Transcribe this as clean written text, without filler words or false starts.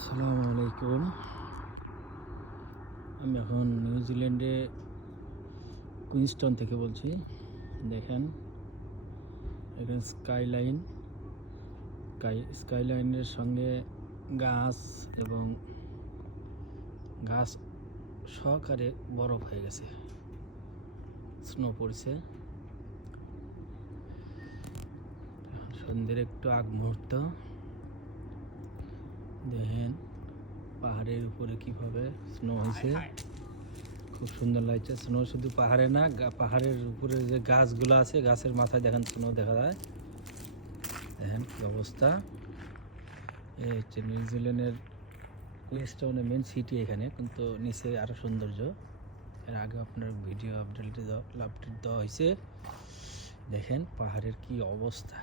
আসসালামু আলাইকুম। আমি এখন নিউজিল্যান্ডে কুইন্সটন থেকে বলছি। দেখেন এখানে স্কাইলাইনের সঙ্গে গাছ এবং গাছ সহকারে বরফ হয়ে গেছে, স্নো পড়ছে। সন্ধ্যের একটু আগ মুহূর্ত। দেখেন পাহাড়ের উপরে কিভাবে স্নো হয়েছে, খুব সুন্দর লাগছে। স্নো শুধু পাহাড়ে না, পাহাড়ের উপরে যে গাছগুলো আছে, গাছের মাথায় দেখেন স্নো দেখা যায়। দেখেন কি অবস্থা। এই হচ্ছে নিউজিল্যান্ডের কুইন্সটাউনের মেন সিটি এখানে, কিন্তু নিচে আরও সৌন্দর্য। এর আগে আপনার ভিডিও আপডেট দেওয়া হয়েছে। দেখেন পাহাড়ের কি অবস্থা।